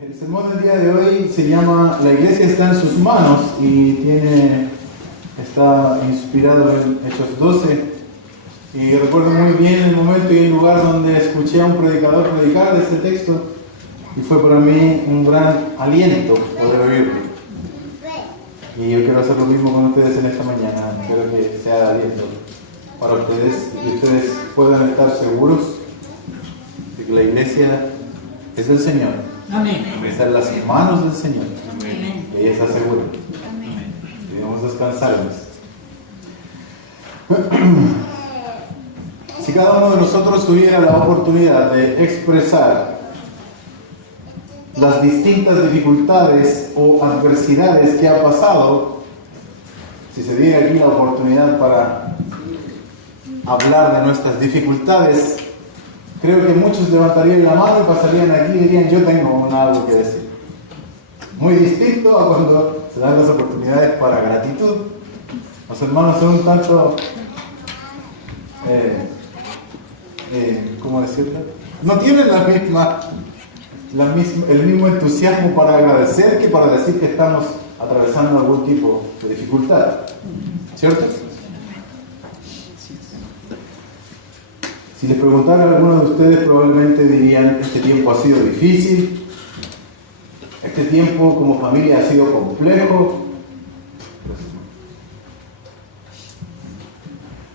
El sermón del día de hoy se llama La iglesia está en sus manos y está inspirado en Hechos 12. Y recuerdo muy bien el momento y el lugar donde escuché a un predicador predicar de este texto y fue para mí un gran aliento poder oírlo. Y yo quiero hacer lo mismo con ustedes en esta mañana. Quiero que sea aliento para ustedes y ustedes puedan estar seguros de que la iglesia es del Señor. Amén. Está en las manos del Señor. Amén. Y ella está segura. Amén. Debemos descansar en eso. Si cada uno de nosotros tuviera la oportunidad de expresar las distintas dificultades o adversidades que ha pasado, si se diera aquí la oportunidad para hablar de nuestras dificultades, creo que muchos levantarían la mano y pasarían aquí y dirían: yo tengo algo que decir. Muy distinto a cuando se dan las oportunidades para gratitud. Los hermanos son un tanto, ¿cómo decirlo? No tienen el mismo entusiasmo para agradecer que para decir que estamos atravesando algún tipo de dificultad. ¿Cierto? Si les preguntara a alguno de ustedes, probablemente dirían: este tiempo ha sido difícil, este tiempo como familia ha sido complejo,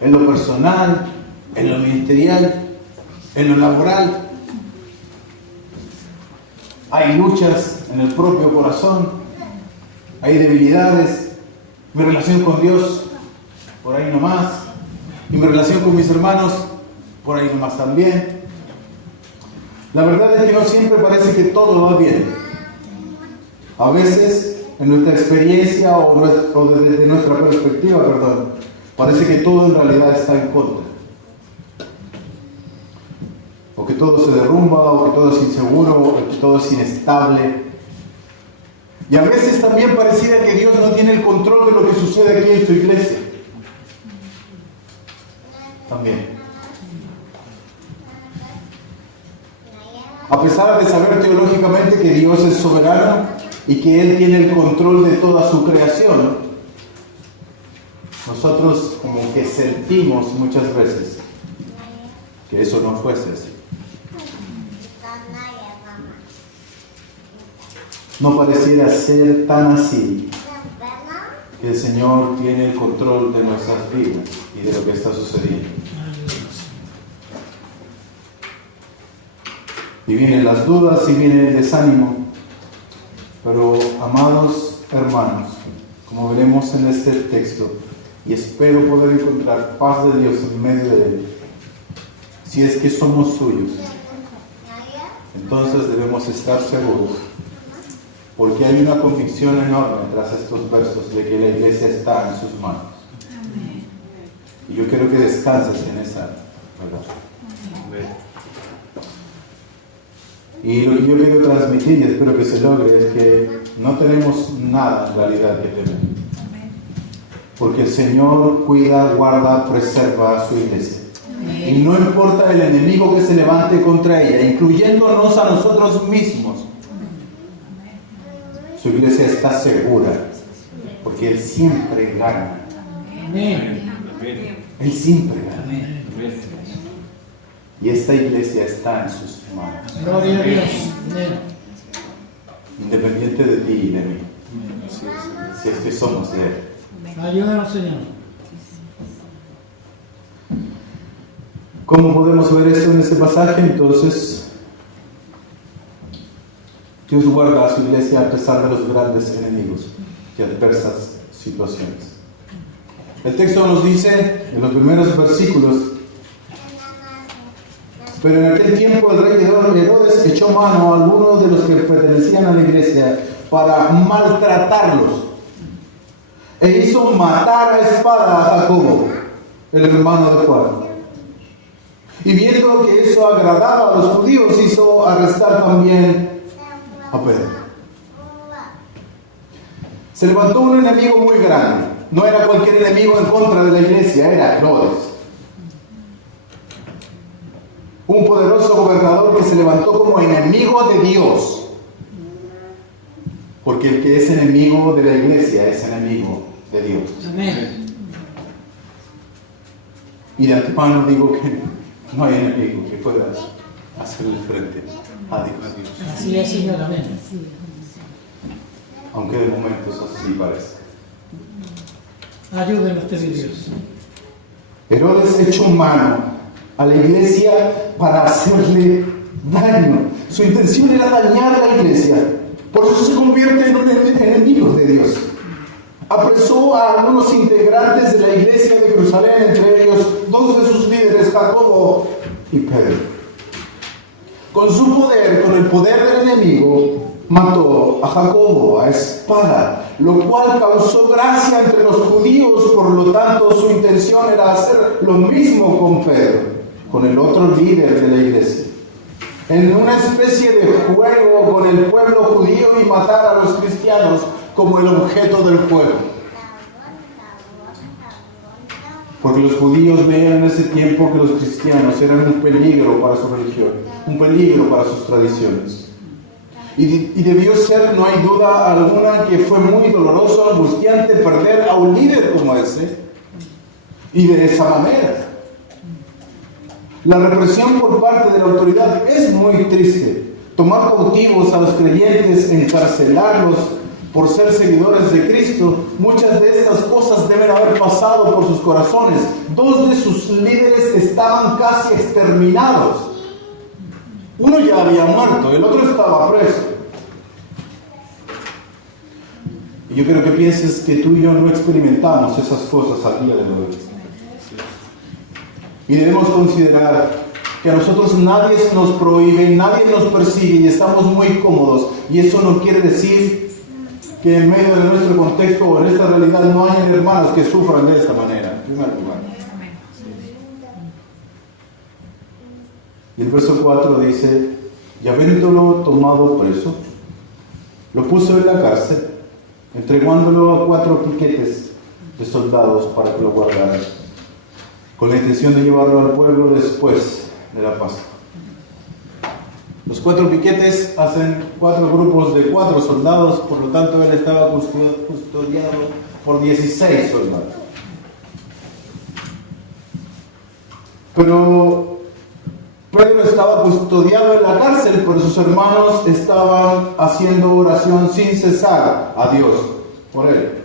en lo personal, en lo ministerial, en lo laboral. Hay luchas en el propio corazón, hay debilidades. Mi relación con Dios, por ahí nomás, y mi relación con mis hermanos, por ahí nomás también. La verdad es que no siempre parece que todo va bien. A veces, en nuestra experiencia o desde nuestra perspectiva, parece que todo en realidad está en contra. O que todo se derrumba, o que todo es inseguro, o que todo es inestable. Y a veces también pareciera que Dios no tiene el control de lo que sucede aquí en su iglesia. También. A pesar de saber teológicamente que Dios es soberano y que Él tiene el control de toda su creación, nosotros como que sentimos muchas veces que eso no fuese así. No pareciera ser tan así, que el Señor tiene el control de nuestras vidas y de lo que está sucediendo. Y vienen las dudas y viene el desánimo. Pero, amados hermanos, como veremos en este texto, y espero poder encontrar paz de Dios en medio de él, si es que somos suyos, entonces debemos estar seguros, porque hay una convicción enorme tras estos versos de que la iglesia está en sus manos. Y yo quiero que descanses en esa verdad. Y lo que yo quiero transmitir, y espero que se logre, es que no tenemos nada en realidad que temer. Porque el Señor cuida, guarda, preserva a su iglesia. Y no importa el enemigo que se levante contra ella, incluyéndonos a nosotros mismos, su iglesia está segura, porque Él siempre gana. Él siempre gana. Y esta iglesia está en sus manos. Gloria a Dios. Independiente de ti y de mí. Si es que somos de Él. Ayúdanos, Señor. ¿Cómo podemos ver esto en este pasaje? Entonces, Dios guarda a su iglesia a pesar de los grandes enemigos y adversas situaciones. El texto nos dice en los primeros versículos: pero en aquel tiempo el rey Herodes echó mano a algunos de los que pertenecían a la iglesia para maltratarlos, e hizo matar a espada a Jacobo, el hermano de Juan. Y viendo que eso agradaba a los judíos, hizo arrestar también a Pedro. Se levantó un enemigo muy grande. No era cualquier enemigo en contra de la iglesia, era Herodes. Un poderoso gobernador que se levantó como enemigo de Dios Porque el que es enemigo de la iglesia es enemigo de Dios. Amén. Y de antemano digo que no hay enemigo que pueda hacerle frente a Dios. Así es, Señor. Amén. Aunque de momentos así parezca. Ayúdenos, te Dios. Herodes echó mano a la iglesia para hacerle daño. Su intención era dañar a la iglesia. Por eso se convierte en un enemigo de Dios. Apresó a algunos integrantes de la iglesia de Jerusalén, entre ellos dos de sus líderes, Jacobo y Pedro. Con su poder, con el poder del enemigo, mató a Jacobo a espada, lo cual causó gracia entre los judíos. Por lo tanto, su intención era hacer lo mismo con Pedro, con el otro líder de la iglesia, en una especie de juego con el pueblo judío, y matar a los cristianos como el objeto del juego. Porque los judíos veían en ese tiempo que los cristianos eran un peligro para su religión, un peligro para sus tradiciones. Y debió ser, no hay duda alguna, que fue muy doloroso, angustiante perder a un líder como ese, y de esa manera. La represión por parte de la autoridad es muy triste. Tomar cautivos a los creyentes, encarcelarlos por ser seguidores de Cristo, muchas de estas cosas deben haber pasado por sus corazones. Dos de sus líderes estaban casi exterminados. Uno ya había muerto, el otro estaba preso. Y yo quiero que pienses que tú y yo no experimentamos esas cosas al día de hoy. Y debemos considerar que a nosotros nadie nos prohíbe, nadie nos persigue y estamos muy cómodos. Y eso no quiere decir que en medio de nuestro contexto o en esta realidad no hayan hermanos que sufran de esta manera, en primer lugar. Y el verso 4 dice: y habiéndolo tomado preso, lo puso en la cárcel, entregándolo a 4 piquetes de soldados para que lo guardaran, con la intención de llevarlo al pueblo después de la Pascua. Los 4 piquetes hacen 4 grupos de 4 soldados, por lo tanto él estaba custodiado por 16 soldados. Pero Pedro estaba custodiado en la cárcel, pero sus hermanos estaban haciendo oración sin cesar a Dios por él.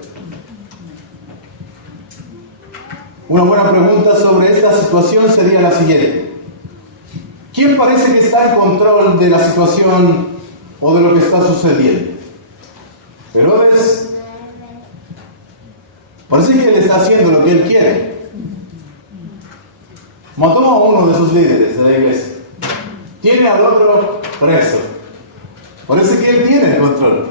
Una buena pregunta sobre esta situación sería la siguiente: ¿quién parece que está en control de la situación o de lo que está sucediendo? Herodes parece que él está haciendo lo que él quiere. Mató a uno de sus líderes de la iglesia. Tiene al otro preso. Parece que él tiene el control.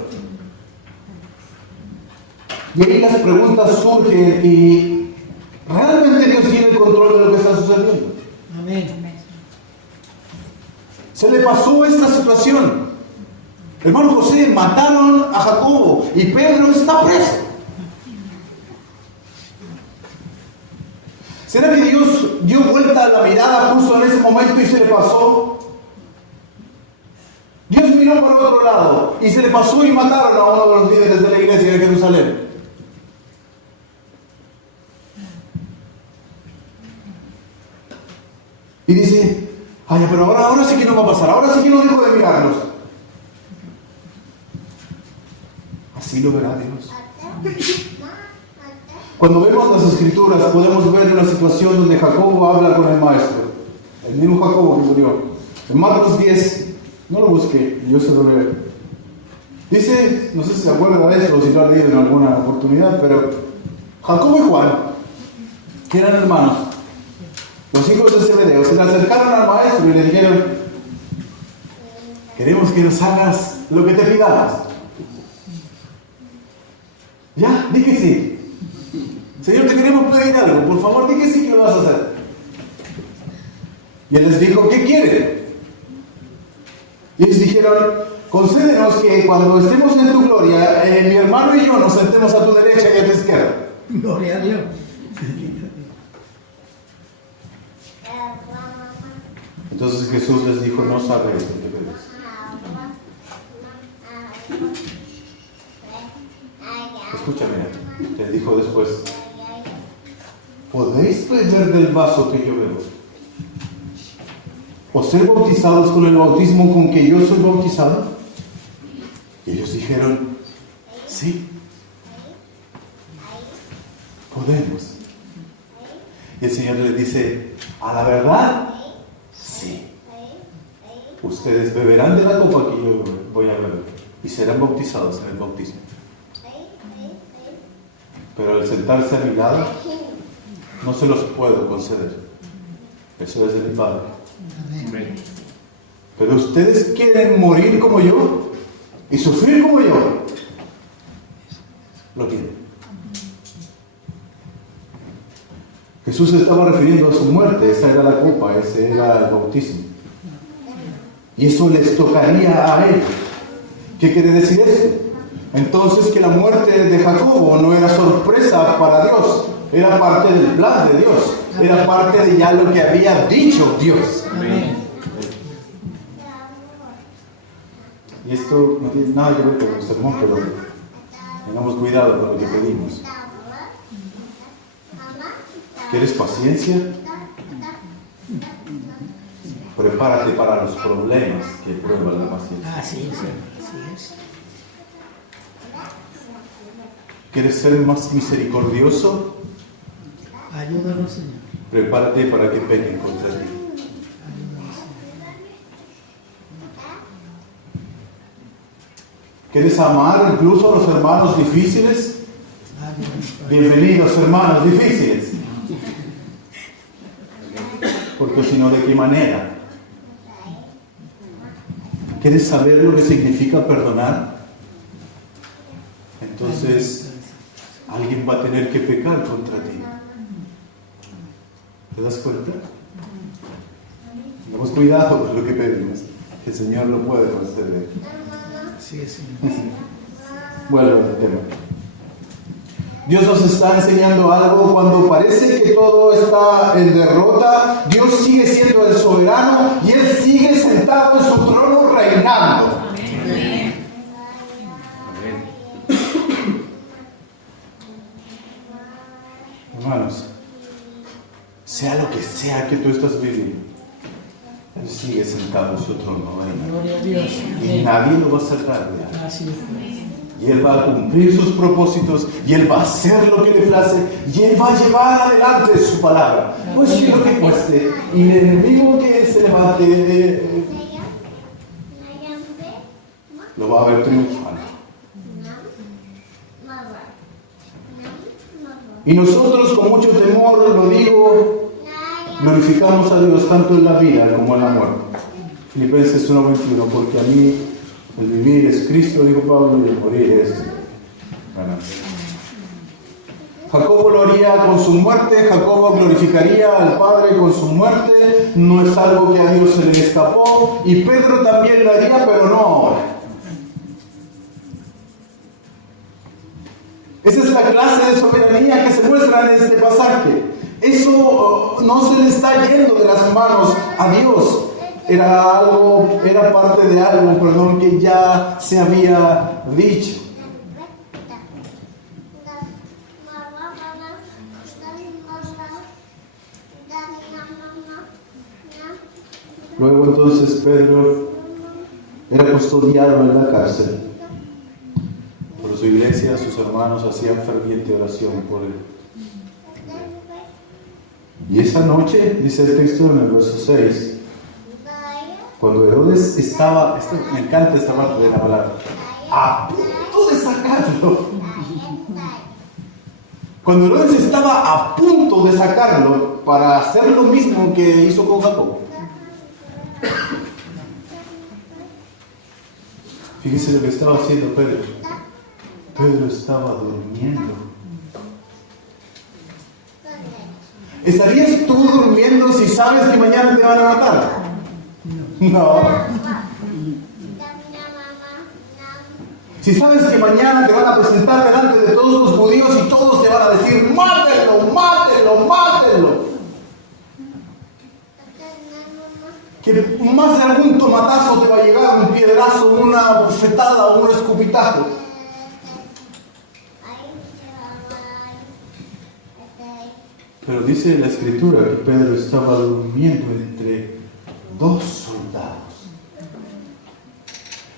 Y ahí las preguntas surgen: ¿y realmente Dios tiene el control de lo que está sucediendo? Amén. Se le pasó esta situación. Hermano José, mataron a Jacobo y Pedro está preso. ¿Será que Dios dio vuelta a la mirada justo en ese momento y se le pasó? Dios miró para otro lado y se le pasó y mataron a uno de los líderes de la iglesia de Jerusalén. Y dice: ay, pero ahora sí que no va a pasar, ahora sí que no dejo de mirarlos. Así lo verá Dios. Cuando vemos las escrituras podemos ver una situación donde Jacobo habla con el maestro, el mismo Jacobo que murió. En Marcos 10, no lo busqué, yo se lo leo. Dice, no sé si se acuerda de eso o si lo ha leído en alguna oportunidad, pero Jacobo y Juan, que eran hermanos, los hijos de Zebedeo, se le acercaron al maestro y le dijeron: queremos que nos hagas lo que te pidamos. Ya, di que sí. Señor, te queremos pedir algo, por favor, di que sí que lo vas a hacer. Y él les dijo: ¿qué quieren? Y ellos dijeron: concédenos que cuando estemos en tu gloria, mi hermano y yo nos sentemos a tu derecha y a tu izquierda. Gloria a Dios. Entonces Jesús les dijo: no sabe esto que ves. Escúchame, le dijo después, ¿podéis beber del vaso que yo bebo? ¿O ser bautizados con el bautismo con que yo soy bautizado? Y ellos dijeron, sí, podemos. Y el Señor les dice, ¿a la verdad? Sí. Ustedes beberán de la copa que yo voy a beber y serán bautizados en el bautismo. Pero al sentarse a mi lado, no se los puedo conceder. Eso es de mi Padre. Amén. Pero ustedes quieren morir como yo y sufrir como yo. Lo tienen. Jesús se estaba refiriendo a su muerte. Esa era la copa, ese era el bautismo. Y eso les tocaría a ellos. ¿Qué quiere decir eso? Entonces que la muerte de Jacobo no era sorpresa para Dios, era parte del plan de Dios, era parte de ya lo que había dicho Dios. Amén. Y esto no tiene nada que ver con el sermón, pero tengamos cuidado con lo que pedimos. ¿Quieres paciencia? Prepárate para los problemas que prueban la paciencia. Así es. ¿Quieres ser más misericordioso? Ayúdanos, Señor. Prepárate para que pequen contra ti. Ayúdanos, Señor. ¿Quieres amar incluso a los hermanos difíciles? Ayúdanos, Padre. Bienvenidos, hermanos difíciles. Porque si no, ¿de qué manera? ¿Quieres saber lo que significa perdonar? Entonces, alguien va a tener que pecar contra ti. ¿Te das cuenta? Tengamos cuidado con lo que pedimos. Que el Señor lo puede conceder. Así es, Señor. Vuelvo al tema. Dios nos está enseñando algo cuando parece que todo está en derrota. Dios sigue siendo el soberano y Él sigue sentado en su trono reinando. Amén. Hermanos, sea lo que sea que tú estás viviendo, Él sigue sentado en su trono reinando. Gloria a Dios. Y Amén. nadie lo va a sacar de ahí. Así es. Y Él va a cumplir sus propósitos, y Él va a hacer lo que le place, y Él va a llevar adelante su palabra. Cueste lo que cueste, y el enemigo que se levante lo va a ver triunfando. Y nosotros con mucho temor, lo digo, glorificamos a Dios tanto en la vida como en la muerte. Filipenses 1:21, porque a mí el vivir es Cristo, dijo Pablo, y el morir es ganancia. Jacobo lo haría con su muerte, Jacobo glorificaría al Padre con su muerte, no es algo que a Dios se le escapó, y Pedro también lo haría, pero no ahora. Esa es la clase de soberanía que se muestra en este pasaje. Eso no se le está yendo de las manos a Dios. Era parte de algo, que ya se había dicho. Luego entonces Pedro era custodiado en la cárcel. Por su iglesia, sus hermanos hacían ferviente oración por él. Y esa noche, dice el texto en el verso 6, cuando Herodes estaba, me encanta esta parte de la palabra, a punto de sacarlo. Cuando Herodes estaba a punto de sacarlo para hacer lo mismo que hizo con Jacobo. Fíjese lo que estaba haciendo Pedro. Pedro estaba durmiendo. ¿Estarías tú durmiendo si sabes que mañana te van a matar? No. Si sabes que mañana te van a presentar delante de todos los judíos y todos te van a decir, mátenlo, mátenlo, mátenlo. Que más de algún tomatazo te va a llegar, un piedrazo, una bofetada o un escupitajo. Pero dice la Escritura que Pedro estaba durmiendo entre dos soldados.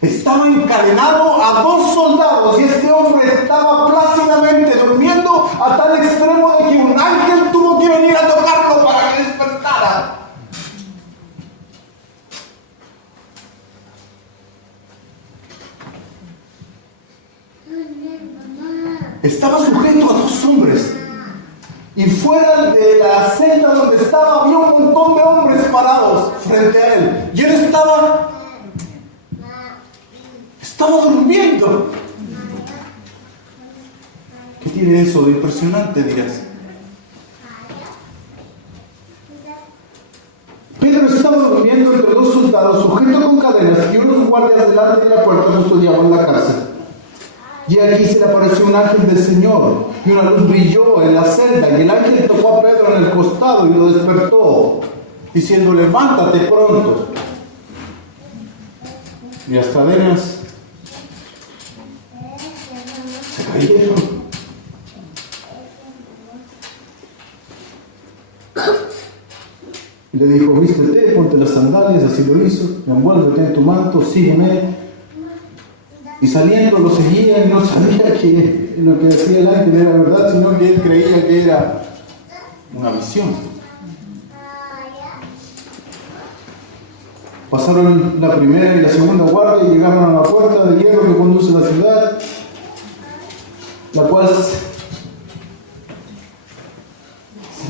Estaba encadenado a dos soldados y este hombre estaba plácidamente durmiendo a tal extremo de que un ángel tuvo que venir a tocarlo para que despertara. Estaba sujeto a dos hombres. Y fuera de la celda donde estaba había un montón de hombres parados frente a él. Y él estaba durmiendo. ¿Qué tiene eso de impresionante, dirás? Pedro estaba durmiendo entre dos soldados, sujeto con cadenas, y unos guardias delante de la puerta custodiaban la cárcel. Y aquí se le apareció un ángel del Señor, y una luz brilló en la celda, y el ángel tocó a Pedro en el costado y lo despertó, diciendo: levántate pronto. Y las cadenas se cayeron. Y le dijo: vístete, ponte las sandalias. Así lo hizo. Envuélvete en tu manto, sígueme. Y saliendo lo seguía y no sabía que lo que decía el ángel era verdad, sino que él creía que era una visión. Pasaron la primera y la segunda guardia y llegaron a la puerta de hierro que conduce a la ciudad, la cual se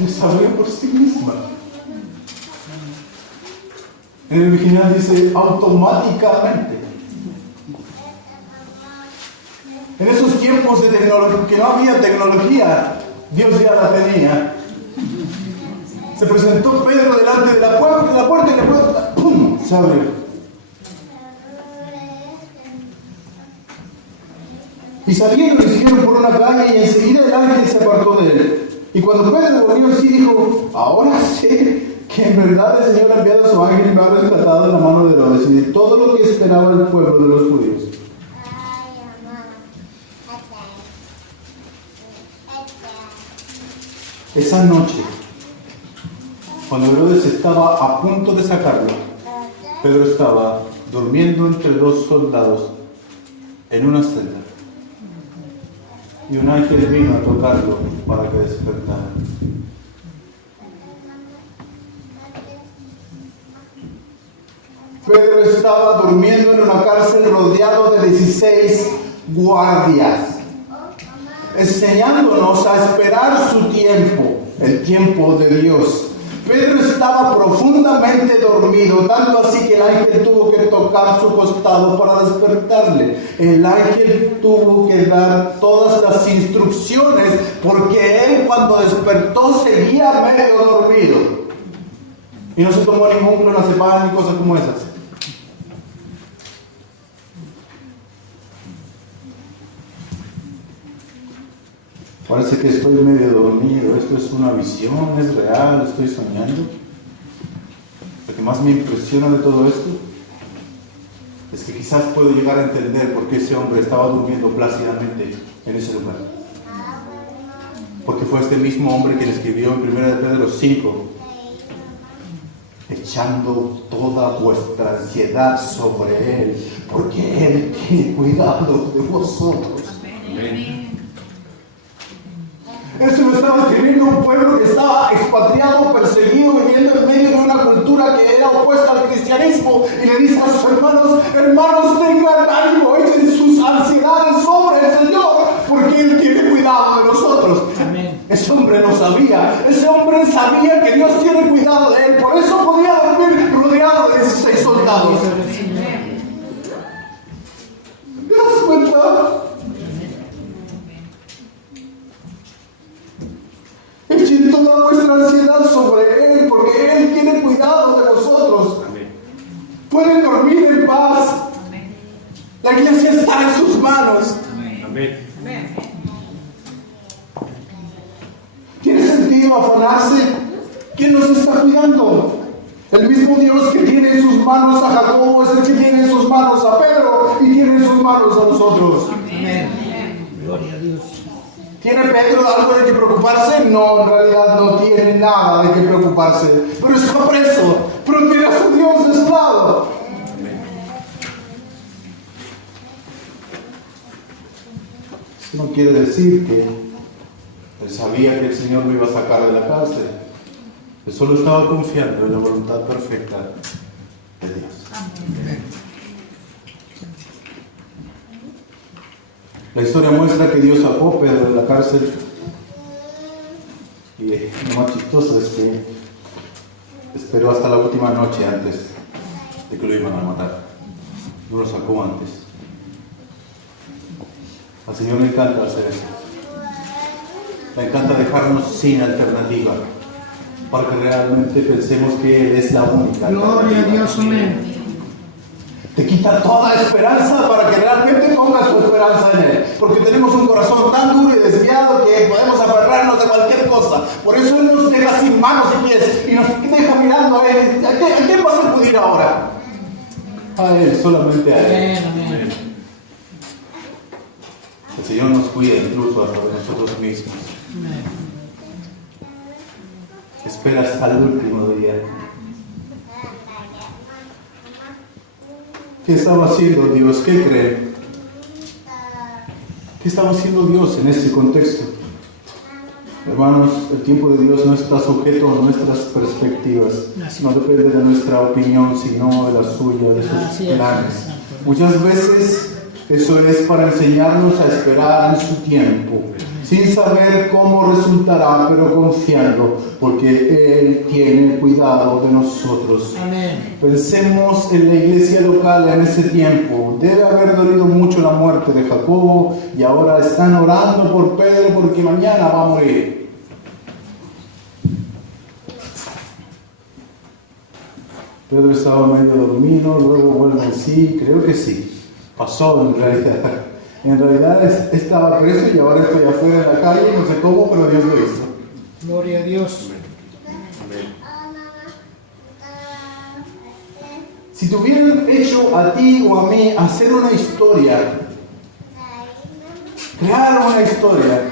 les abrió por sí misma. En el original dice automáticamente. En esos tiempos de que no había tecnología, Dios ya la tenía. Se presentó Pedro delante de la puerta y la puerta, ¡pum!, se abrió. Y salieron y siguieron por una calle y enseguida el ángel se apartó de él. Y cuando Pedro volvió así dijo: ahora sé que en verdad el Señor ha enviado a su ángel y me ha rescatado de la mano de Herodes y de todo lo que esperaba el pueblo de los judíos. Esa noche, cuando Herodes estaba a punto de sacarlo, Pedro estaba durmiendo entre dos soldados en una celda. Y un ángel vino a tocarlo para que despertara. Pedro estaba durmiendo en una cárcel rodeado de 16 guardias, enseñándonos a esperar su tiempo, el tiempo de Dios. Pedro estaba profundamente dormido, tanto así que el ángel tuvo que tocar su costado para despertarle. El ángel tuvo que dar todas las instrucciones, porque él cuando despertó seguía medio dormido. Y no se tomó ningún clonazepam ni cosas como esas. Parece que estoy medio dormido, esto es una visión, es real, estoy soñando. Lo que más me impresiona de todo esto es que quizás puedo llegar a entender por qué ese hombre estaba durmiendo plácidamente en ese lugar. Porque fue este mismo hombre quien escribió en 1 Pedro 5: echando toda vuestra ansiedad sobre Él, porque Él tiene cuidado de vosotros. Amén. Eso lo estaba escribiendo un pueblo que estaba expatriado, perseguido, viviendo en medio de una cultura que era opuesta al cristianismo, y le dice a sus hermanos: hermanos, tengan ánimo, echen sus ansiedades sobre el Señor, porque Él tiene cuidado de nosotros. Amén. Ese hombre lo sabía, ese hombre sabía que Dios tiene cuidado de él, por eso podía dormir rodeado de 16 soldados. ¿Te das cuenta? Echen toda vuestra ansiedad sobre Él, porque Él tiene cuidado de vosotros. Amén. Pueden dormir en paz. Amén. La iglesia está en sus manos. Amén. ¿Tiene sentido afanarse? ¿Quién nos está cuidando? El mismo Dios que tiene en sus manos a Jacobo es el que tiene en sus manos a Pedro y tiene en sus manos a nosotros. Amén. Gloria a Dios. ¿Tiene Pedro algo de que preocuparse? No, en realidad no tiene nada de que preocuparse. Pero está preso, pero tiene a su Dios de su lado. Eso no quiere decir que él sabía que el Señor lo iba a sacar de la cárcel. Él solo estaba confiando en la voluntad perfecta de Dios. La historia muestra que Dios sacó a Pedro de la cárcel. Y lo más chistoso es que esperó hasta la última noche antes de que lo iban a matar. No lo sacó antes. Al Señor le encanta hacer eso. Le encanta dejarnos sin alternativa, para que realmente pensemos que Él es la única. Gloria a Dios, amén. Te quita toda esperanza para que realmente pongas tu esperanza en Él. Porque tenemos un corazón tan duro y desviado que podemos aferrarnos de cualquier cosa. Por eso Él nos deja sin manos y pies y nos deja mirando a Él. ¿A quién vas a acudir ahora? A Él, solamente a Él. Amén. El Señor nos cuida incluso hasta de nosotros mismos. Amén. Espera hasta el último día. ¿Qué estaba haciendo Dios? ¿Qué creen? ¿Qué estaba haciendo Dios en este contexto? Hermanos, el tiempo de Dios no está sujeto a nuestras perspectivas. No depende de nuestra opinión, sino de la suya, de sus planes. Muchas veces eso es para enseñarnos a esperar en su tiempo, sin saber cómo resultará, pero confiando, porque Él tiene cuidado de nosotros. Amén. Pensemos en la iglesia local en ese tiempo. Debe haber dolido mucho la muerte de Jacobo y ahora están orando por Pedro porque mañana va a morir. Pedro estaba medio dormido, luego vuelve en sí, creo que sí. Pasó en realidad. En realidad estaba preso y ahora estoy afuera en la calle, no sé cómo, pero Dios lo hizo. Gloria a Dios. Si te hubieran hecho a ti o a mí hacer una historia, crear una historia,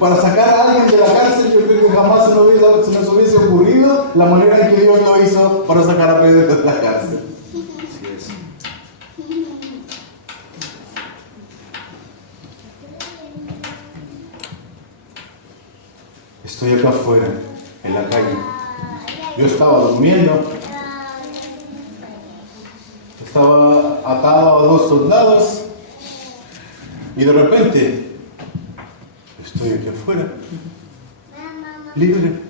para sacar a alguien de la cárcel, yo creo que jamás se nos hubiese ocurrido la manera en que Dios lo hizo para sacar a Pedro de la cárcel. Estoy acá afuera, en la calle. Yo estaba durmiendo. Estaba atado a 2 soldados. Y de repente, estoy aquí afuera, libre.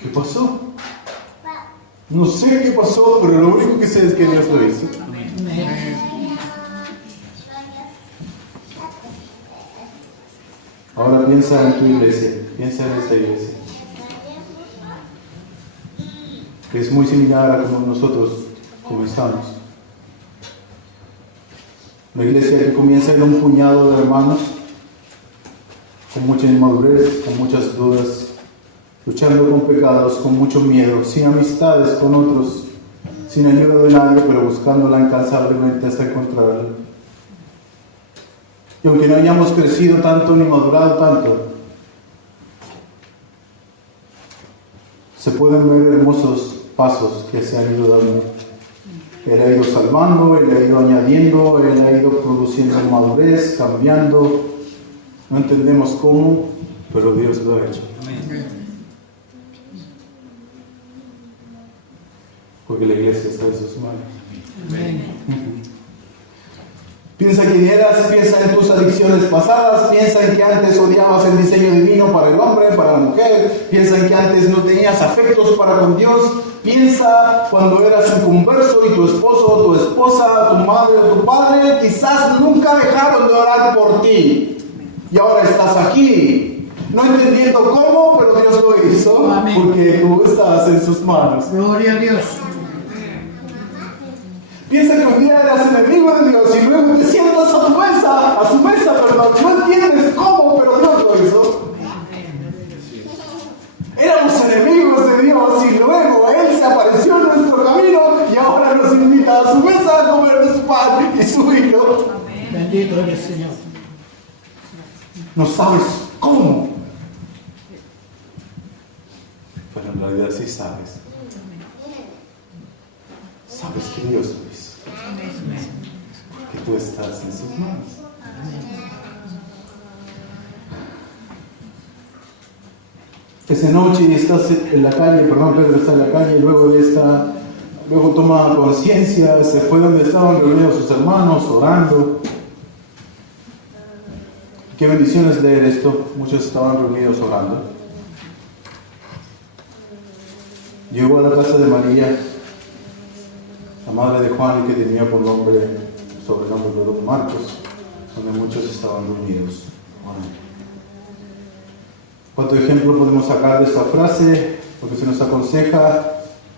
¿Qué pasó? No sé qué pasó, pero lo único que sé es que Dios lo hizo. Ahora piensa en tu iglesia, piensa en esta iglesia, que es muy similar a como nosotros comenzamos. La iglesia que comienza en un puñado de hermanos, con mucha inmadurez, con muchas dudas, luchando con pecados, con mucho miedo, sin amistades con otros, sin ayuda de nadie, pero buscándola incansablemente hasta encontrarla. Y aunque no hayamos crecido tanto ni madurado tanto, se pueden ver hermosos pasos que se han ido dando. Él ha ido salvando, Él ha ido añadiendo, Él ha ido produciendo madurez, cambiando. No entendemos cómo, pero Dios lo ha hecho. Porque la iglesia está en sus manos. Amén. Piensa quién eras, piensa en tus adicciones pasadas, piensa en que antes odiabas el diseño divino para el hombre, para la mujer, piensa en que antes no tenías afectos para con Dios, piensa cuando eras inconverso y tu esposo o tu esposa, tu madre o tu padre, quizás nunca dejaron de orar por ti. Y ahora estás aquí, no entendiendo cómo, pero Dios lo hizo. Amén. Porque tú estás en sus manos. Gloria a Dios. Piensa que un día eras enemigo de Dios y luego te sientas a su mesa, no entiendes cómo, pero Dios lo hizo. Éramos enemigos de Dios y luego Él se apareció en nuestro camino y ahora nos invita a su mesa a comer de su pan y su vino. Bendito eres, Señor. No sabes cómo. Pero en realidad sí sabes. Sabes que Dios lo hizo. Que tú estás en sus manos. Esa noche estás en la calle, Pedro está en la calle, luego toma conciencia, se fue donde estaban reunidos sus hermanos, orando. Qué bendiciones leer esto, muchos estaban reunidos orando. Llegó a la casa de María, la madre de Juan, y que tenía por sobrenombre de Don Marcos, donde muchos estaban reunidos orando. ¿Cuánto ejemplo podemos sacar de esta frase? Porque se nos aconseja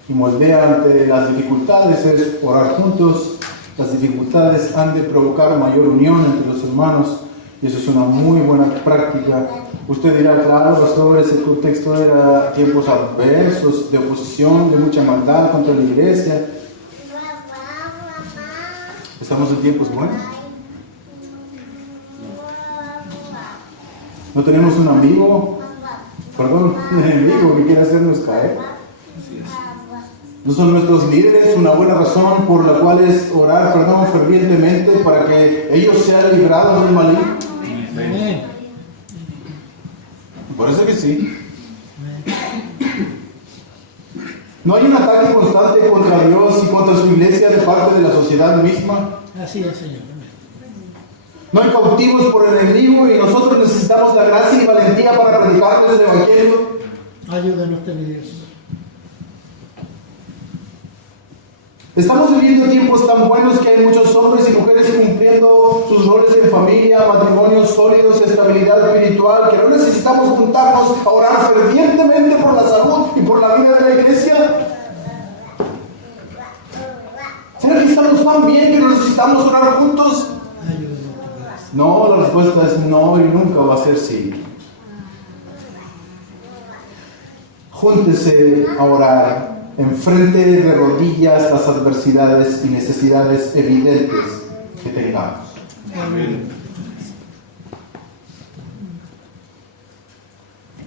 y moldea ante las dificultades es orar juntos. Las dificultades han de provocar mayor unión entre los hermanos y eso es una muy buena práctica. Usted dirá, claro, pastor, ese contexto era tiempos adversos, de oposición, de mucha maldad contra la iglesia. ¿Estamos en tiempos buenos? ¿No tenemos un enemigo que quiere hacernos caer? ¿No son nuestros líderes una buena razón por la cual es orar, fervientemente para que ellos sean librados del maligno? Amén. Parece que sí. ¿No hay un ataque constante contra Dios y contra su iglesia de parte de la sociedad misma? Así es, Señor. No hay cautivos por el enemigo y nosotros necesitamos la gracia y valentía para predicarles el evangelio. Ayúdanos, ten Dios. Estamos viviendo tiempos tan buenos que hay muchos hombres y mujeres cumpliendo sus roles en familia, matrimonios sólidos, estabilidad espiritual, que no necesitamos juntarnos a orar fervientemente por la salud y por la vida de la iglesia. ¿Será que estamos tan bien que no necesitamos orar juntos? No, la respuesta es no y nunca va a ser sí. Júntese a orar, enfrente de rodillas las adversidades y necesidades evidentes que tengamos. Amén.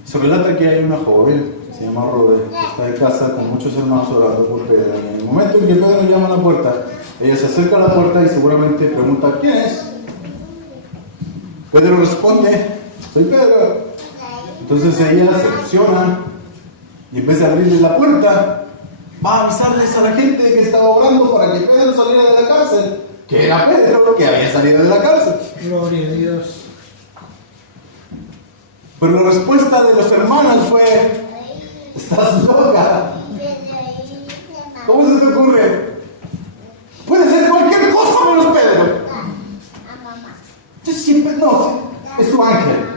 Se relata que hay una joven, que se llama Rode, que está en casa con muchos hermanos orando por Pedro. Y en el momento en que Pedro llama a la puerta, ella se acerca a la puerta y seguramente pregunta, ¿quién es? Pedro responde, soy Pedro. Entonces ella se emociona y en vez de abrirle la puerta, va a avisarles a la gente que estaba orando para que Pedro saliera de la cárcel, que era Pedro que había salido de la cárcel. Gloria a Dios. Pero la respuesta de los hermanos fue, estás loca. ¿Cómo se te ocurre? Puede ser cualquier cosa menos Pedro. Yo siempre, no, es tu ángel.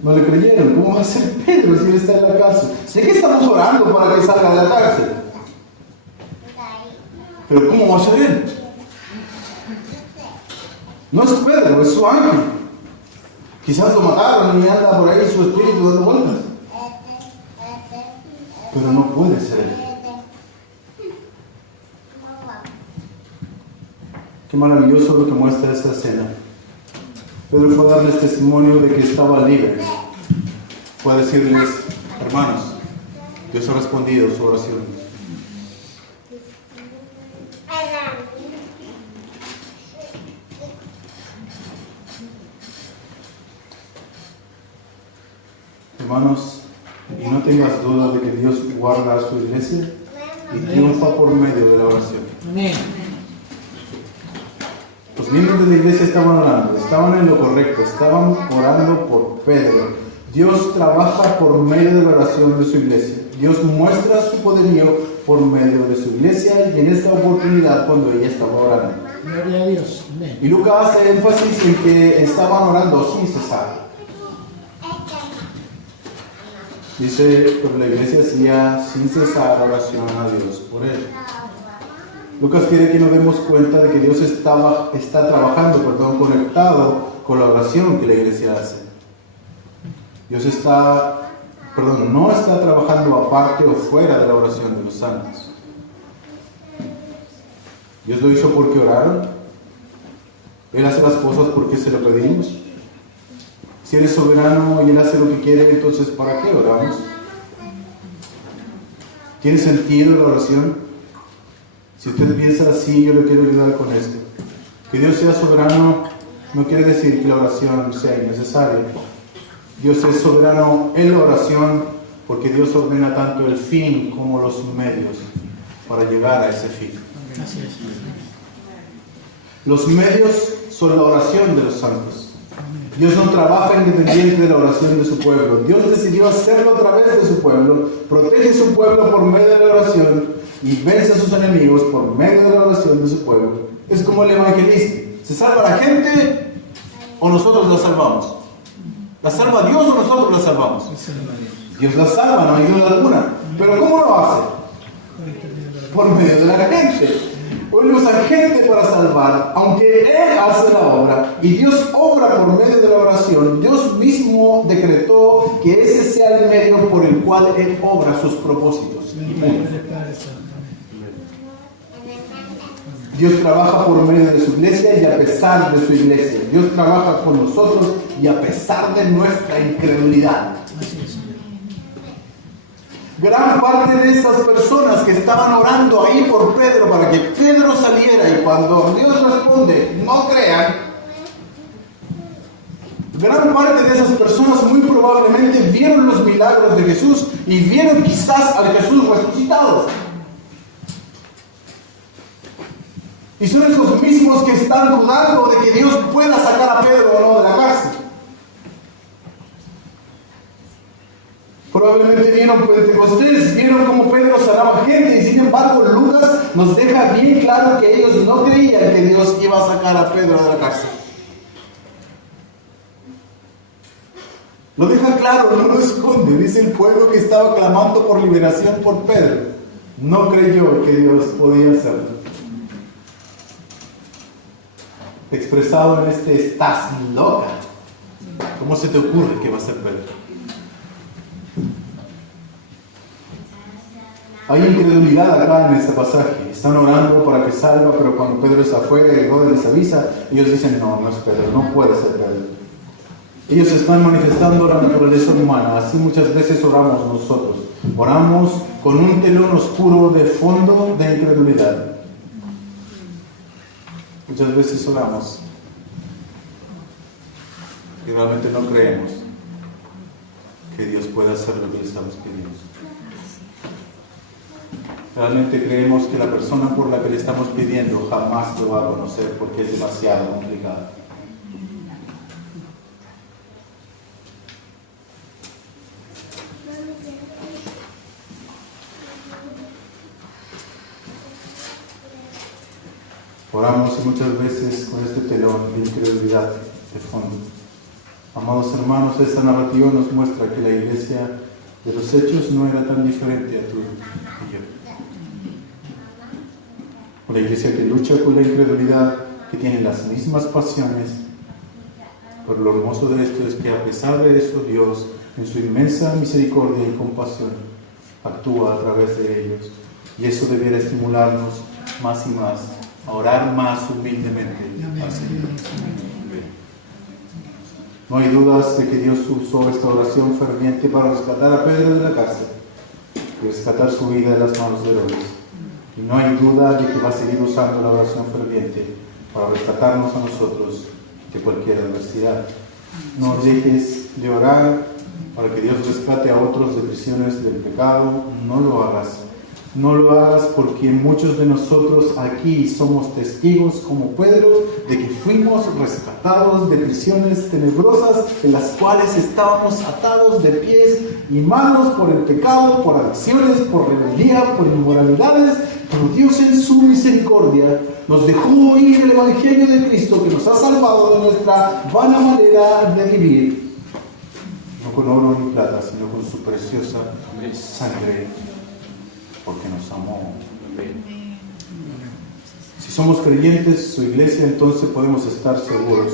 No le creyeron. ¿Cómo va a ser Pedro si él está en la cárcel? Sé que estamos orando para que salga de la cárcel. Pero ¿cómo va a ser él? No es Pedro, es su ángel. Quizás lo mataron y anda por ahí su espíritu dando vueltas. Pero no puede ser él. Qué maravilloso lo que muestra esta escena. Pedro fue a darles testimonio de que estaba libre. Fue a decirles, hermanos, Dios ha respondido su oración. Hermanos, y no tengas duda de que Dios guarda a su iglesia y triunfa por medio de la oración. Amén. Los miembros de la iglesia estaban orando, estaban en lo correcto, estaban orando por Pedro. Dios trabaja por medio de la oración de su iglesia. Dios muestra su poderío por medio de su iglesia y en esta oportunidad cuando ella estaba orando. Gloria a Dios. Amén. Y Lucas hace énfasis en que estaban orando sin cesar. Dice, pero la iglesia hacía sin cesar oración a Dios por él. Lucas quiere que nos demos cuenta de que Dios está trabajando, conectado con la oración que la iglesia hace. Dios no está trabajando aparte o fuera de la oración de los santos. Dios lo hizo porque oraron. Él hace las cosas porque se lo pedimos. Si Él es soberano y Él hace lo que quiere, entonces ¿para qué oramos? ¿Tiene sentido la oración? Si usted piensa así, yo le quiero ayudar con esto. Que Dios sea soberano no quiere decir que la oración sea innecesaria. Dios es soberano en la oración porque Dios ordena tanto el fin como los medios para llegar a ese fin. Así es. Los medios son la oración de los santos. Dios no trabaja independiente de la oración de su pueblo. Dios decidió hacerlo a través de su pueblo, protege a su pueblo por medio de la oración y vence a sus enemigos por medio de la oración de su pueblo. Es como el evangelista. ¿Se salva la gente o nosotros la salvamos? ¿La salva Dios o nosotros la salvamos? Dios la salva, no hay duda alguna. ¿Pero cómo lo hace? Por medio de la gente. Hoy usa gente para salvar, aunque Él hace la obra y Dios obra por medio de la oración. Dios mismo decretó que ese sea el medio por el cual Él obra sus propósitos. Dios trabaja por medio de su iglesia y a pesar de su iglesia. Dios trabaja con nosotros y a pesar de nuestra incredulidad. Gran parte de esas personas que estaban orando ahí por Pedro para que Pedro saliera y cuando Dios responde, no crean. Gran parte de esas personas muy probablemente vieron los milagros de Jesús y vieron quizás al Jesús resucitado. Y son esos mismos que están dudando de que Dios pueda sacar a Pedro o no de la cárcel. Probablemente vieron Pentecostés, vieron cómo Pedro sanaba gente y sin embargo Lucas nos deja bien claro que ellos no creían que Dios iba a sacar a Pedro de la cárcel. Lo deja claro, no lo esconde. Dice el pueblo que estaba clamando por liberación por Pedro. No creyó que Dios podía hacerlo. Expresado en este estás loca. ¿Cómo se te ocurre que va a ser Pedro? Hay incredulidad acá en este pasaje. Están orando para que salga, pero cuando Pedro está afuera y Herodes les avisa, ellos dicen, no es Pedro, no puede ser Pedro. Ellos están manifestando la naturaleza humana. Así muchas veces oramos nosotros. Oramos con un telón oscuro de fondo de incredulidad. Muchas veces oramos y realmente no creemos que Dios pueda hacer lo que le estamos pidiendo. Realmente creemos que la persona por la que le estamos pidiendo jamás lo va a conocer porque es demasiado complicado. Oramos y muchas veces con este telón de incredulidad de fondo. Amados hermanos, esta narrativa nos muestra que la iglesia de los hechos no era tan diferente a tú y yo. Una iglesia que lucha con la incredulidad, que tiene las mismas pasiones, pero lo hermoso de esto es que a pesar de eso, Dios, en su inmensa misericordia y compasión, actúa a través de ellos. Y eso debiera estimularnos más y más a orar más humildemente. No hay dudas de que Dios usó esta oración ferviente para rescatar a Pedro de la cárcel y rescatar su vida de las manos de Herodes. Y no hay duda de que va a seguir usando la oración ferviente para rescatarnos a nosotros de cualquier adversidad. No dejes de orar para que Dios rescate a otros de prisiones del pecado. No lo hagas. No lo hagas porque muchos de nosotros aquí somos testigos como Pedro de que fuimos rescatados de prisiones tenebrosas en las cuales estábamos atados de pies y manos por el pecado, por adicciones, por rebeldía, por inmoralidades, pero Dios en su misericordia nos dejó oír el Evangelio de Cristo que nos ha salvado de nuestra vana manera de vivir, no con oro ni plata, sino con su preciosa sangre, porque nos amó. Si somos creyentes, su iglesia, entonces podemos estar seguros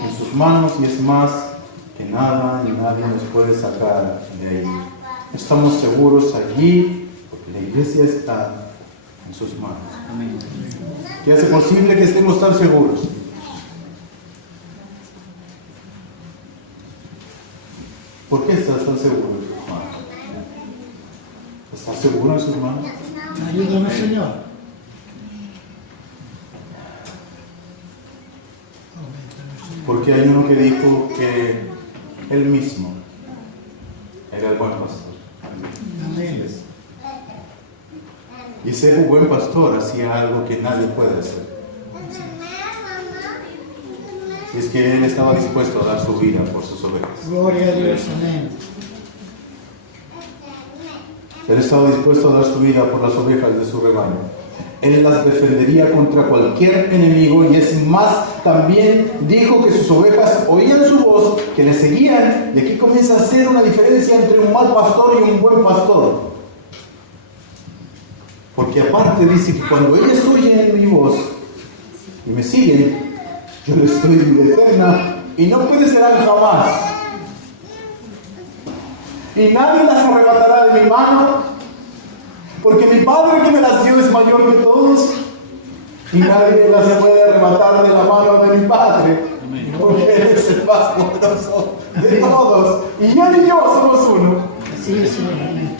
en sus manos y es más que nada ni nadie nos puede sacar de ahí. Estamos seguros allí porque la iglesia está en sus manos. Que hace posible que estemos tan seguros. ¿Por qué estás tan seguro en sus manos? ¿Estás seguro en sus manos? Ayúdanos, Señor. Porque hay uno que dijo que él mismo era el buen pastor. Amén. Y ese buen pastor hacía algo que nadie puede hacer. Y es que él estaba dispuesto a dar su vida por sus ovejas. Gloria a Dios. Amén. Él estaba dispuesto a dar su vida por las ovejas de su rebaño. Él las defendería contra cualquier enemigo, y es más, también dijo que sus ovejas oían su voz, que le seguían, y aquí comienza a hacer una diferencia entre un mal pastor y un buen pastor. Porque aparte dice que cuando ellas oyen mi voz y me siguen, yo les doy vida eterna y no perecerán jamás. Y nadie las arrebatará de mi mano, porque mi Padre que me las dio es mayor que todos, y nadie las puede arrebatar de la mano de mi Padre, porque Él es el más poderoso de todos, y Él y yo somos uno. Así es, Señor. Amén.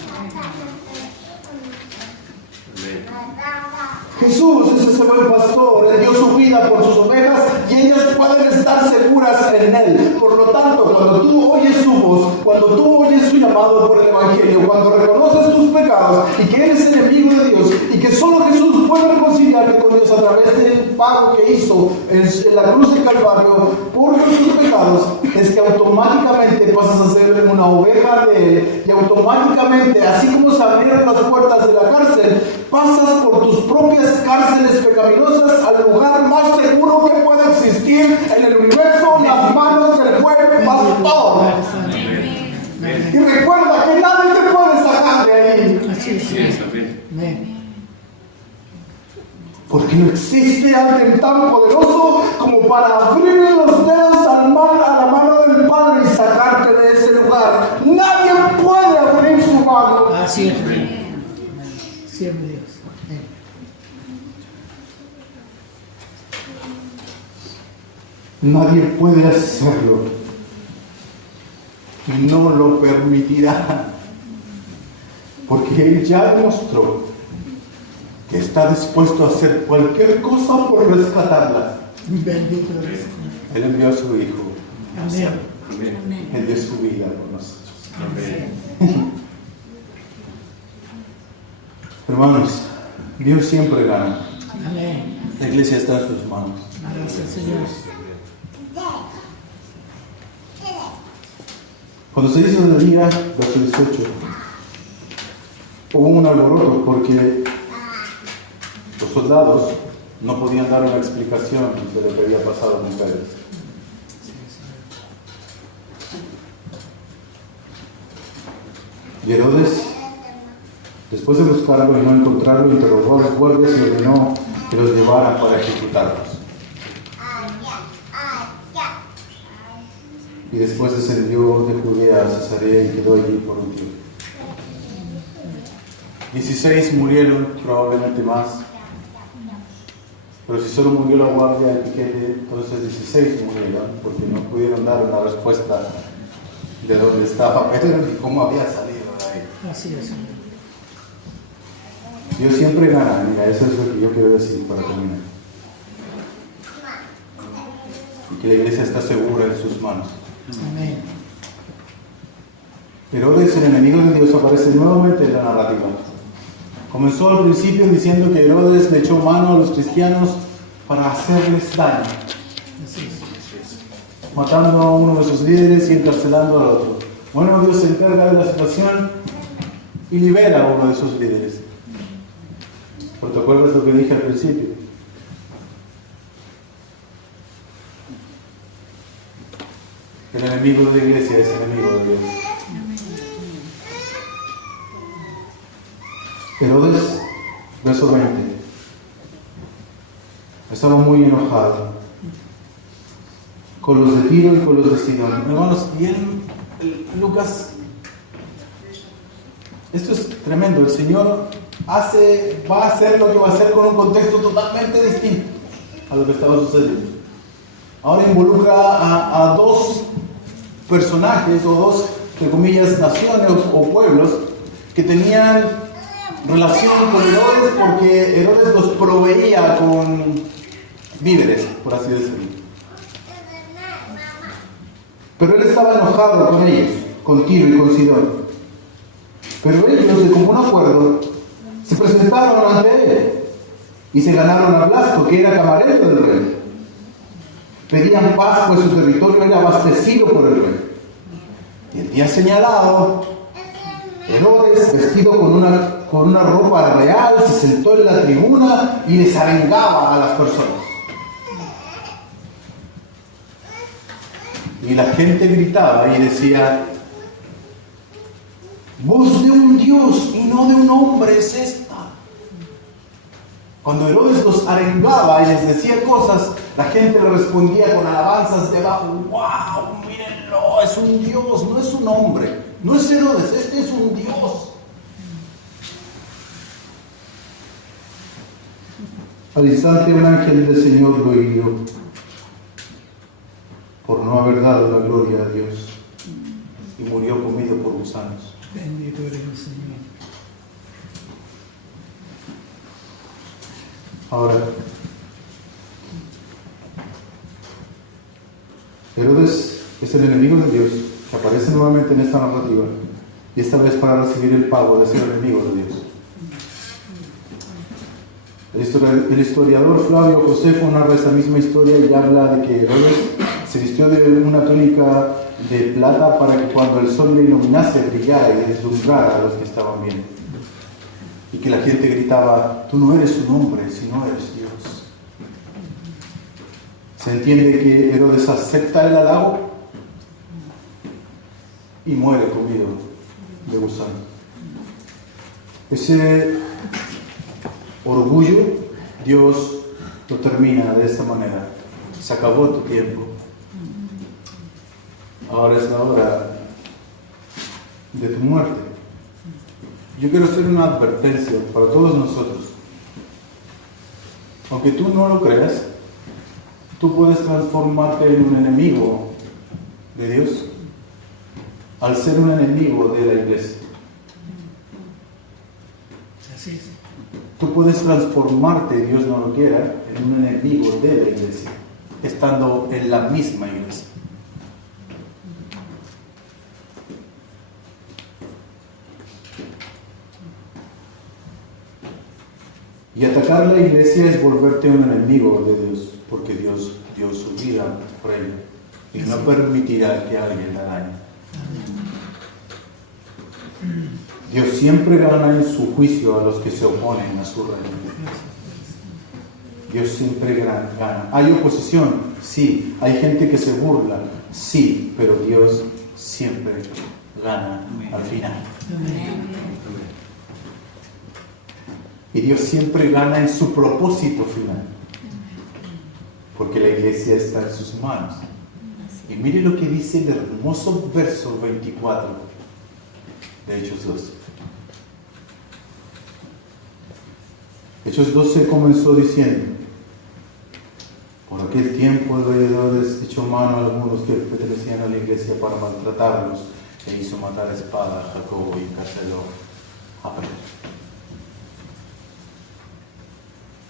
Jesús es ese buen pastor. Él dio su vida por sus ovejas y ellas pueden estar seguras en Él. Por lo tanto, cuando tú oyes su voz, cuando tú oyes su llamado por el Evangelio, cuando reconoces tus pecados y que eres enemigo de Dios y que solo Jesús puede reconciliarte con Dios a través del pago que hizo en la cruz de Calvario por tus pecados, es que automáticamente pasas a ser una oveja de Él, y automáticamente, así como se abrieron las puertas de la cárcel, pasas por tus propias cárceles pecaminosas al lugar más seguro que puede existir en el universo, las manos del buen pastor. Y recuerda que nadie te puede sacar de ahí. Así es. Amén. Porque no existe alguien tan poderoso como para abrir los dedos a la mano del Padre y sacarte de ese lugar. Nadie puede abrir su mano. Así es. Amén. Siempre Dios. Amén. Nadie puede hacerlo y no lo permitirá, porque Él ya demostró que está dispuesto a hacer cualquier cosa por rescatarla. Bendito eres. Él envió a su Hijo. Amén. Él dio su vida por nosotros. Amén. Hermanos, Dios siempre gana. Amén. La iglesia está en sus manos. Gracias, Señor. Cuando se hizo de día, verso 18, hubo un alboroto porque los soldados no podían dar una explicación de lo que había pasado con Pedro. Y Herodes, después de buscarlo y no encontrarlo, interrogó a los guardias y ordenó que los llevaran para ejecutarlos. Y después descendió de Judea a Cesarea y quedó allí por un tiempo. 16 murieron, probablemente más. Pero si solo murió la guardia del piquete, entonces 16 murieron, porque no pudieron dar una respuesta de dónde estaba Pedro y cómo había salido de ahí. Así es, Señor. Dios siempre gana. Mira, eso es lo que yo quiero decir para terminar. Y que la iglesia está segura en sus manos. Amén. Herodes, el enemigo de Dios, aparece nuevamente en la narrativa. Comenzó al principio diciendo que Herodes le echó mano a los cristianos para hacerles daño, Así es. matando a uno de sus líderes y encarcelando al otro. Bueno, Dios se encarga de la situación y libera a uno de sus líderes. ¿Pero te acuerdas lo que dije al principio? El enemigo de la iglesia es enemigo de Dios. Herodes, verso 20, estaba muy enojado con los de Tiro y con los de Sidón. Hermanos, bien, Lucas, esto es tremendo. El Señor va a hacer lo que va a hacer con un contexto totalmente distinto a lo que estaba sucediendo. Ahora involucra a dos personajes o dos, entre comillas, naciones o pueblos que tenían relación con Herodes porque Herodes los proveía con víveres, por así decirlo. Pero él estaba enojado con ellos, con Tiro y con Sidón. Pero ellos, de común acuerdo, se presentaron ante él y se ganaron a Blasto, que era camarero del rey. Pedían paz, pues su territorio era abastecido por el rey. Y el día señalado, Herodes, vestido con una ropa real, se sentó en la tribuna y les arengaba a las personas. Y la gente gritaba y decía: voz de un Dios y no de un hombre es esta. Cuando Herodes los arengaba y les decía cosas, la gente le respondía con alabanzas debajo: ¡wow! Mírenlo, es un Dios, no es un hombre, no es Herodes, este es un Dios. Al instante un ángel del Señor lo hirió por no haber dado la gloria a Dios y murió comido por gusanos. Bendito eres el Señor. Ahora, Herodes es el enemigo de Dios que aparece nuevamente en esta narrativa y esta vez para recibir el pago de ser enemigo de Dios. El historiador Flavio Josefo narra esa misma historia y habla de que Herodes se vistió de una túnica de plata para que cuando el sol le iluminase brillara y deslumbrara a los que estaban viendo. Y que la gente gritaba: tú no eres un hombre, sino eres Dios. Se entiende que Herodes acepta el halago y muere comido de gusano. Ese orgullo, Dios lo termina de esta manera. Se acabó tu tiempo. Ahora es la hora de tu muerte. Yo quiero hacer una advertencia para todos nosotros. Aunque tú no lo creas, tú puedes transformarte en un enemigo de Dios al ser un enemigo de la iglesia. Así es. Tú puedes transformarte, Dios no lo quiera, en un enemigo de la iglesia, estando en la misma iglesia. Y atacar la iglesia es volverte un enemigo de Dios, porque Dios dio su vida por él y no permitirá que alguien la dañe. Dios siempre gana en su juicio a los que se oponen a su reino. Dios siempre gana. ¿Hay oposición? Sí. ¿Hay gente que se burla? Sí. Pero Dios siempre gana al final. Y Dios siempre gana en su propósito final. Porque la iglesia está en sus manos. Y mire lo que dice el hermoso verso 24 de Hechos 2. Hechos 12 comenzó diciendo: por aquel tiempo el rey Herodes echó mano a algunos que pertenecían a la iglesia para maltratarlos e hizo matar a espada a Jacobo y encarceló a Pedro.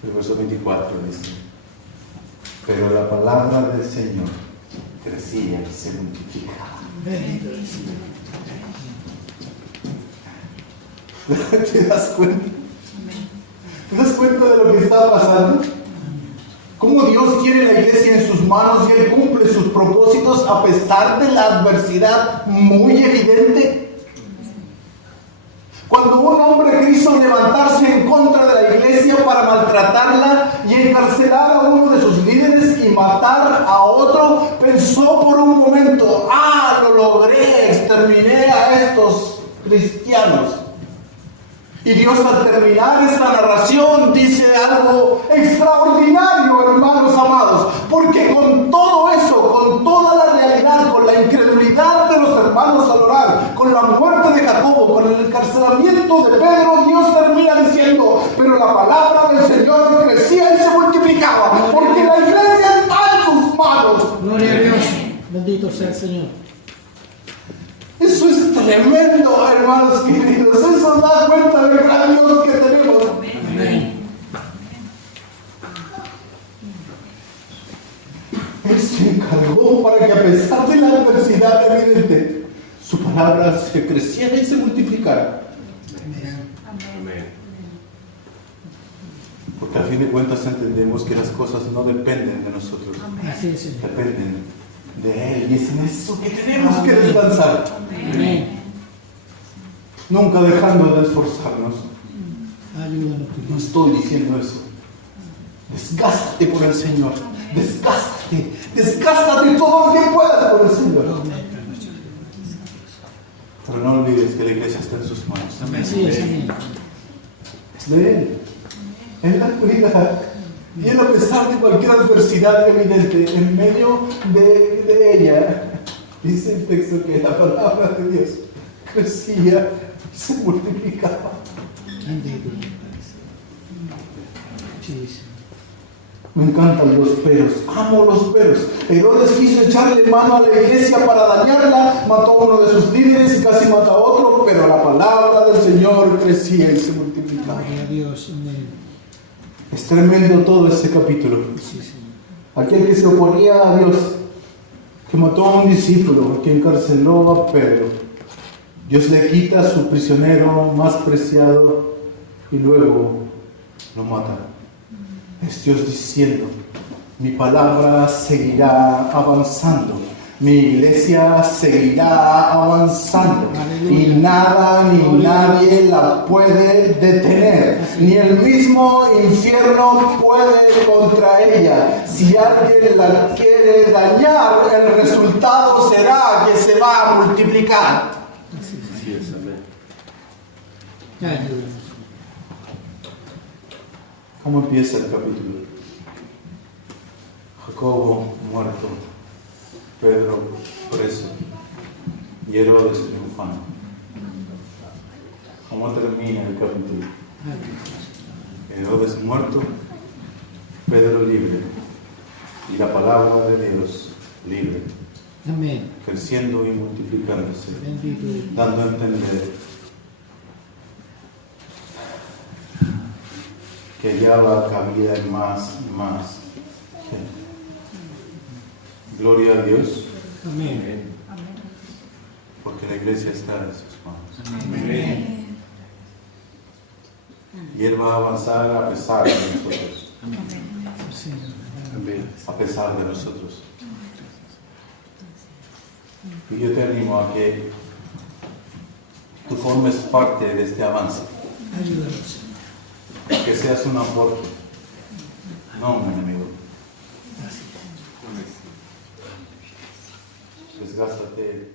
El verso 24 dice: pero la palabra del Señor crecía y se multiplicaba. Bendito eres el Señor. ¿Te das cuenta? ¿Te das cuenta de lo que está pasando? Cómo Dios tiene la iglesia en sus manos y Él cumple sus propósitos a pesar de la adversidad muy evidente. Cuando un hombre quiso levantarse en contra de la iglesia para maltratarla y encarcelar a uno de sus líderes y matar a otro, pensó por un momento: lo logré, exterminé a estos cristianos. Y Dios, al terminar esta narración, dice algo extraordinario, hermanos amados, porque con todo eso, con toda la realidad, con la incredulidad de los hermanos al orar, con la muerte de Jacobo, con el encarcelamiento de Pedro, Dios termina diciendo: Bendito sea el Señor. Eso es tremendo, hermanos queridos. Eso da cuenta del gran Dios que tenemos. Amén. Él se encargó para que a pesar de la adversidad evidente, su palabra se creciera y se multiplicara. Amén. Porque al fin de cuentas entendemos que las cosas no dependen de nosotros, Así es, Señor. dependen de Él. Y es en eso que tenemos que descansar. Amén. Nunca dejando de esforzarnos. Ayúdanos, tu No Dios. estoy diciendo eso. Desgástate por el Señor. Desgástate. Desgástate todo lo que puedas por el Señor. Amén. Pero no olvides que la iglesia está en sus manos. Así es, amén. Es de Él. Él la cuida. Y Él, a pesar de cualquier adversidad evidente, en medio de ella, dice el texto que la palabra de Dios crecía y se multiplicaba. Bendito. Sí, Señor. Me encantan los peros, amo los peros. Herodes quiso echarle mano a la iglesia para dañarla, mató a uno de sus líderes y casi mata a otro, pero la palabra del Señor crecía y se multiplicaba. Gloria a Dios. Amén. Es tremendo todo este capítulo. Sí, Señor. Aquel que se oponía a Dios, que mató a un discípulo, que encarceló a Pedro. Dios le quita a su prisionero más preciado y luego lo mata. Es Dios diciendo, mi palabra seguirá avanzando, mi iglesia seguirá avanzando y nada ni nadie la puede detener, ni el mismo infierno puede contra ella. Si alguien la quiere dañar, el resultado será que se va a multiplicar. Así es, amén. Ayúdanos. ¿Cómo empieza el capítulo? Jacobo muerto, Pedro preso y Herodes triunfando. ¿Cómo termina el capítulo? Herodes muerto, Pedro libre y la palabra de Dios libre, Amén. creciendo y multiplicándose, Bendito Dios. dando a entender que hallaba cabida en más y más gente. Gloria a Dios, Amén. porque la iglesia está en sus manos. Amén. Y Él va a avanzar a pesar de nosotros. Sí, Señor. Amén. A pesar de nosotros. Y yo te animo a que tú formes parte de este avance. Ayúdanos. Que seas un aporte, no un enemigo. Así es. Desgástate